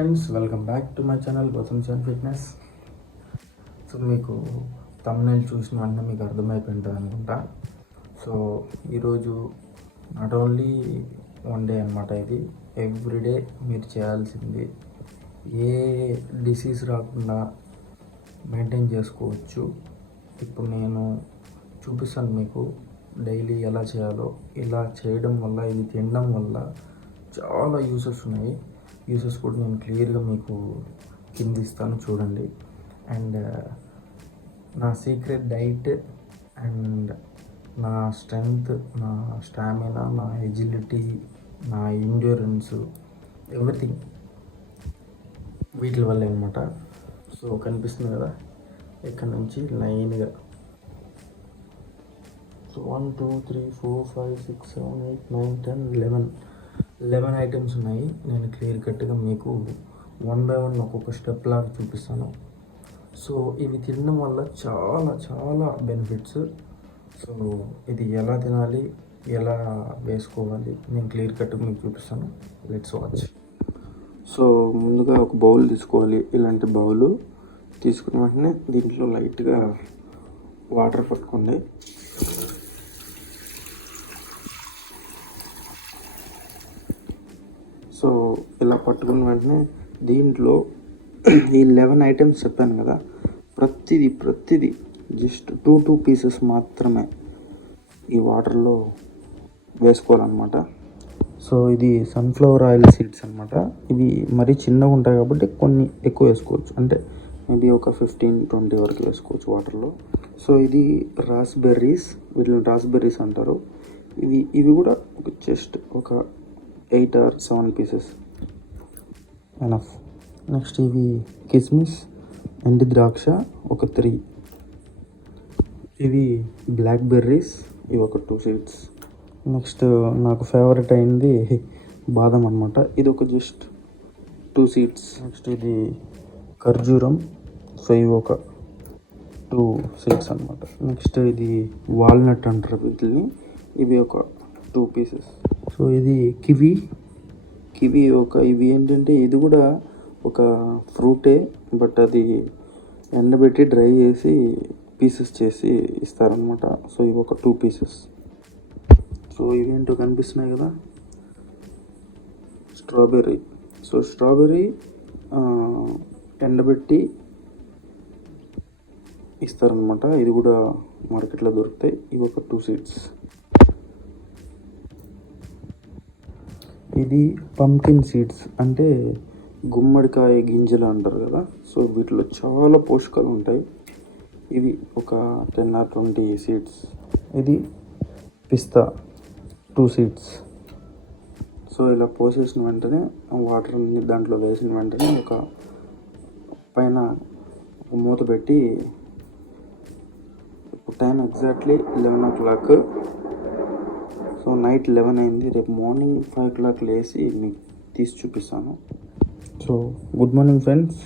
Friends, welcome back to my channel Gautam Chand fitness. So మీకు thumbnail చూసిన వెంటనే మీకు అర్థమైపోయింటుంది అనుకుంటా. సో ఈరోజు నాట్ ఓన్లీ వన్ డే అనమాట, ఇది ఎవ్రీడే మీరు చేయాల్సింది. ఏ డిసీజ్ రాకుండా మెయింటైన్ చేసుకోవచ్చు. ఇప్పుడు నేను చూపిస్తాను మీకు డైలీ ఎలా చేయాలో. ఇలా చేయడం వల్ల, ఇది తినడం వల్ల చాలా యూసెస్ ఉన్నాయి. యూసెస్ కూడా నేను క్లియర్గా మీకు కింద ఇస్తాను, చూడండి. అండ్ నా సీక్రెట్ డైట్ అండ్ నా స్ట్రెంగ్త్, నా స్టామినా, నా ఎజిలిటీ, నా ఎండ్యూరెన్స్, ఎవ్రీథింగ్ వీటి వల్ల అనమాట. సో కనిపిస్తుంది కదా ఇక్కడ నుంచి లైన్గా. సో 1 2 3 4 5 6 7 8 9 10 11 ఐటమ్స్ ఉన్నాయి. నేను క్లియర్ కట్గా మీకు 1 by 1 ఒక్కొక్క స్టెప్ లాగా చూపిస్తాను. సో ఇవి తినడం వల్ల చాలా చాలా బెనిఫిట్స్. సో ఇది ఎలా తినాలి, ఎలా వేసుకోవాలి, నేను క్లియర్ కట్గా మీకు చూపిస్తాను. Let's watch. సో ముందుగా ఒక బౌల్ తీసుకోవాలి. ఇలాంటి బౌలు తీసుకున్న వెంటనే దీంట్లో లైట్గా వాటర్ పట్టుకోండి. సో ఇలా పట్టుకున్న వెంటనే దీంట్లో ఈ 11 ఐటమ్స్ చెప్పాను కదా, ప్రతిదీ జస్ట్ 2 పీసెస్ మాత్రమే ఈ వాటర్లో వేసుకోవాలన్నమాట. సో ఇది సన్ఫ్లవర్ ఆయిల్ సీడ్స్ అనమాట. ఇవి మరీ చిన్నగా ఉంటాయి కాబట్టి కొన్ని ఎక్కువ వేసుకోవచ్చు, అంటే మేబీ ఒక 15-20 వరకు వేసుకోవచ్చు వాటర్లో. సో ఇది రాస్బెర్రీస్, వీటిని రాస్బెర్రీస్ అంటారు. ఇవి కూడా జస్ట్ ఒక 8 or 7 పీసెస్ ఎనఫ్. నెక్స్ట్ ఇవి కిస్మిస్, ఎండి ద్రాక్ష ఒక 3. ఇవి బ్లాక్ బెర్రీస్, ఇవి ఒక 2 సీడ్స్. నెక్స్ట్ నాకు ఫేవరెట్ అయింది బాదం అనమాట. ఇది ఒక జస్ట్ 2 సీడ్స్. నెక్స్ట్ ఇది ఖర్జూరం, సో ఇవి ఒక 2 సీడ్స్ అనమాట. నెక్స్ట్ ఇది వాల్నట్ అంటారు వీటిని, ఇవి ఒక 2 పీసెస్. సో ఇది కివి ఇవి ఏంటంటే ఇది కూడా ఒక ఫ్రూటే, బట్ అది ఎండబెట్టి డ్రై చేసి పీసెస్ చేసి ఇస్తారనమాట. సో ఇవి ఒక 2 పీసెస్. సో ఇవేంటో కనిపిస్తున్నాయి కదా, స్ట్రాబెర్రీ. సో స్ట్రాబెర్రీ ఎండబెట్టి ఇస్తారనమాట. ఇది కూడా మార్కెట్లో దొరుకుతాయి. ఇవి ఒక 2 సీడ్స్. ఇది పంకిన్ సీడ్స్, అంటే గుమ్మడికాయ గింజలు అంటారు కదా. సో వీటిలో చాలా పోషకాలు ఉంటాయి. ఇవి ఒక 10 or 20 సీడ్స్. ఇది పిస్తా 2 సీడ్స్. సో ఇలా పోసేసిన వెంటనే వాటర్ని దాంట్లో వేసిన వెంటనే ఒక పైన మూత పెట్టి, time exactly 11 o'clock. So night 11 అయింది. రేపు మార్నింగ్ 5 o'clock లేచి మీకు తీసి చూపిస్తాను. So good morning friends,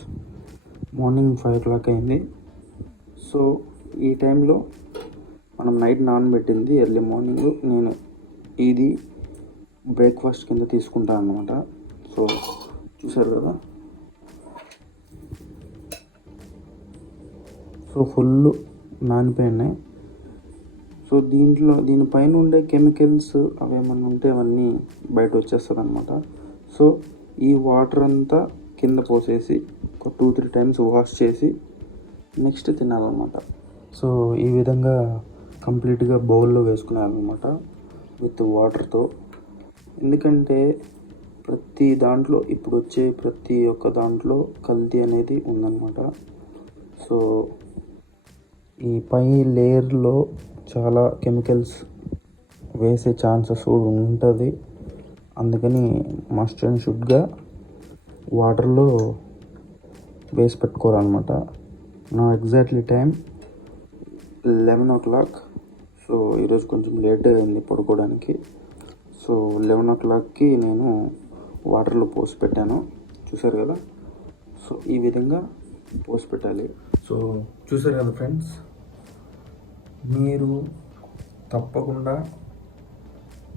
morning 5 o'clock అయింది. సో ఈ టైంలో మనం నైట్ నానబెట్టింది ఎర్లీ మార్నింగ్ నేను ఇది బ్రేక్ఫాస్ట్ కింద తీసుకుంటాను అన్నమాట. సో చూసారు కదా, సో ఫుల్ నానిపోయినాయి. సో దీనిపైన ఉండే కెమికల్స్ అవేమన్నా ఉంటే అవన్నీ బయట వచ్చేస్తుంది అనమాట. సో ఈ వాటర్ అంతా కింద పోసేసి ఒక 2-3 times వాష్ చేసి నెక్స్ట్ తినాలన్నమాట. సో ఈ విధంగా కంప్లీట్గా బౌల్లో వేసుకునేయాలన్నమాట విత్ వాటర్తో. ఎందుకంటే ప్రతి దాంట్లో ఇప్పుడు వచ్చే ప్రతి ఒక్క దాంట్లో కల్తీ అనేది ఉందన్నమాట. సో ఈ పై లేయర్లో చాలా కెమికల్స్ వేసే ఛాన్సెస్ కూడా ఉంటుంది. అందుకని మస్ట్ అండ్ షుడ్గా వాటర్లో వేసి పెట్టుకోవాలన్నమాట. నా ఎగ్జాక్ట్లీ టైం 11 o'clock. సో ఈరోజు కొంచెం లేట్ అయింది పడుకోవడానికి. సో 11 o'clockకి నేను వాటర్లో పోసి పెట్టాను, చూసారు కదా. సో ఈ విధంగా పోసి పెట్టాలి. సో చూసారు కదా ఫ్రెండ్స్, మీరు తప్పకుండా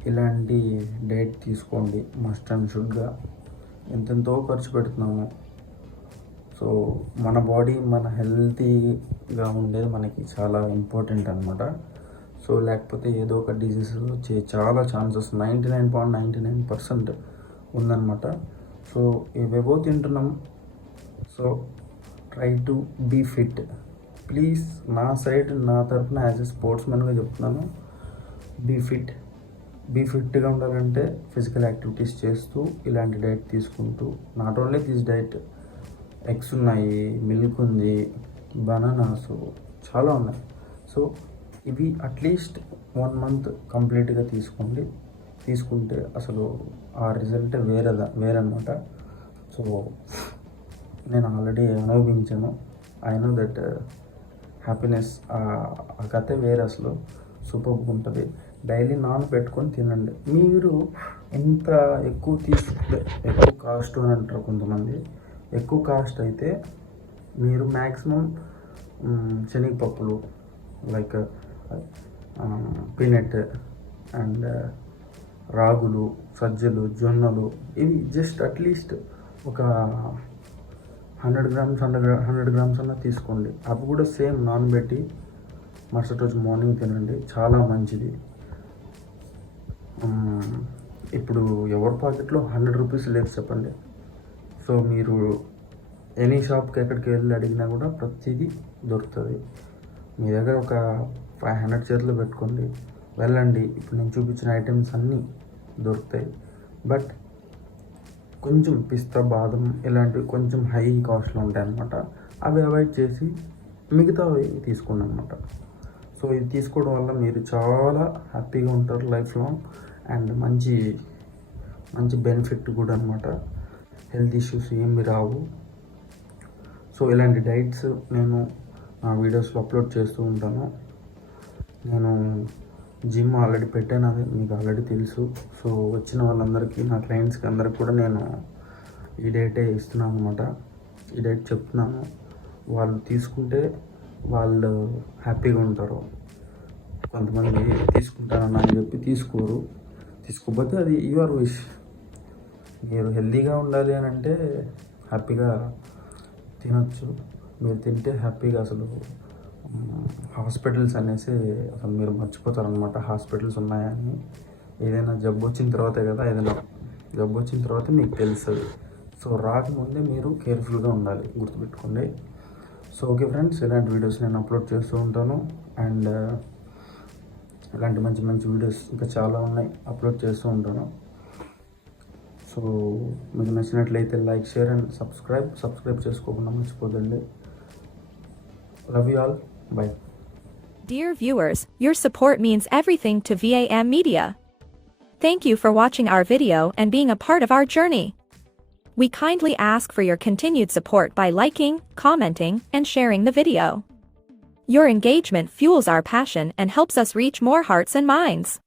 ఇలాంటి డైట్ తీసుకోండి మస్ట్ అండ్ షుడ్గా. ఎంతెంతో ఖర్చు పెడుతున్నాము. సో మన బాడీ మన హెల్తీగా ఉండేది మనకి చాలా ఇంపార్టెంట్ అనమాట. సో లేకపోతే ఏదో ఒక డిజీజ్ వచ్చే చాలా ఛాన్సెస్ 99.99% ఉందన్నమాట. సో ఏవేవో తింటున్నాం. So try to be fit. Please నా తరఫున యాజ్ ఎ స్పోర్ట్స్ మ్యాన్గా చెప్తున్నాను, బీ ఫిట్గా ఉండాలంటే ఫిజికల్ యాక్టివిటీస్ చేస్తూ ఇలాంటి డైట్ తీసుకుంటూ, not only this diet, eggs ఉన్నాయి, మిల్క్ ఉంది, బనానాస్ చాలా ఉన్నాయి. సో ఇవి అట్లీస్ట్ 1 month కంప్లీట్గా తీసుకుంటే అసలు ఆ రిజల్ట్ వేరనమాట. సో నేను ఆల్రెడీ అనుభవించాను. ఐ నో దట్ హ్యాపీనెస్, ఆ కథ వేరే, అసలు సూపర్గా ఉంటుంది. డైలీ పెట్టుకొని తినండి. మీరు ఎంత ఎక్కువ కాస్ట్ అని అంటారు కొంతమంది. ఎక్కువ కాస్ట్ అయితే మీరు మ్యాక్సిమం శనగపప్పులు లైక్ పీనట్ అండ్ రాగులు, సజ్జలు, జొన్నలు, ఇవి జస్ట్ అట్లీస్ట్ ఒక 100 grams అన్నా తీసుకోండి. అవి కూడా సేమ్ నానబెట్టి మరుసటి రోజు మార్నింగ్ తినండి, చాలా మంచిది. ఇప్పుడు ఎవరి పాకెట్లో 100 రూపీస్ లేదు చెప్పండి. సో మీరు ఎనీ షాప్కి ఎక్కడికి వెళ్ళి అడిగినా కూడా ప్రతిదీ దొరుకుతుంది. మీ దగ్గర ఒక 500 చేతిలో పెట్టుకోండి, వెళ్ళండి, ఇప్పుడు నేను చూపించిన ఐటమ్స్ అన్నీ దొరుకుతాయి. బట్ కొంచెం పిస్తా, బాదం ఇలాంటివి కొంచెం హై కాస్ట్లో ఉంటాయి అన్నమాట. అవి అవాయిడ్ చేసి మిగతావి తీసుకోండి అనమాట. సో ఇది తీసుకోవడం వల్ల మీరు చాలా హ్యాపీగా ఉంటారు లైఫ్ లాంగ్, అండ్ మంచి బెనిఫిట్ కూడా అనమాట. హెల్త్ ఇష్యూస్ ఏమి రావు. సో ఇలాంటి డైట్స్ నేను నా వీడియోస్లో అప్లోడ్ చేస్తూ ఉంటాను. నేను జిమ్ ఆల్రెడీ పెట్టాను, అది మీకు ఆల్రెడీ తెలుసు. సో వచ్చిన వాళ్ళందరికీ, నా క్లయింట్స్కి అందరికి కూడా నేను ఈ డైటే ఇస్తున్నాను అనమాట. ఈ డైట్ చెప్తున్నాను, వాళ్ళు తీసుకుంటే వాళ్ళు హ్యాపీగా ఉంటారు. కొంతమంది తీసుకుంటానని చెప్పి తీసుకోకపోతే అది యువర్ విష్. మీరు హెల్తీగా ఉండాలి అని అంటే హ్యాపీగా తినొచ్చు. మీరు తింటే హ్యాపీగా అసలు హాస్పిటల్స్ అనేసి అసలు మీరు మర్చిపోతారనమాట, హాస్పిటల్స్ ఉన్నాయని. ఏదైనా జబ్బు వచ్చిన తర్వాతే కదా, ఏదైనా జబ్బు వచ్చిన తర్వాత మీకు తెలుస్తుంది. సో రాకముందే మీరు కేర్ఫుల్గా ఉండాలి, గుర్తుపెట్టుకోండి. సో ఓకే ఫ్రెండ్స్, ఇలాంటి వీడియోస్ నేను అప్లోడ్ చేస్తూ ఉంటాను. అండ్ ఇలాంటి మంచి వీడియోస్ ఇంకా చాలా ఉన్నాయి, అప్లోడ్ చేస్తూ ఉంటాను. సో మీకు నచ్చినట్లయితే లైక్, షేర్ అండ్ సబ్స్క్రైబ్ చేసుకోకుండా మర్చిపోదండి. Love you all. Bye. Dear viewers, your support means everything to VAM Media. Thank you for watching our video and being a part of our journey. We kindly ask for your continued support by liking, commenting, and sharing the video. Your engagement fuels our passion and helps us reach more hearts and minds.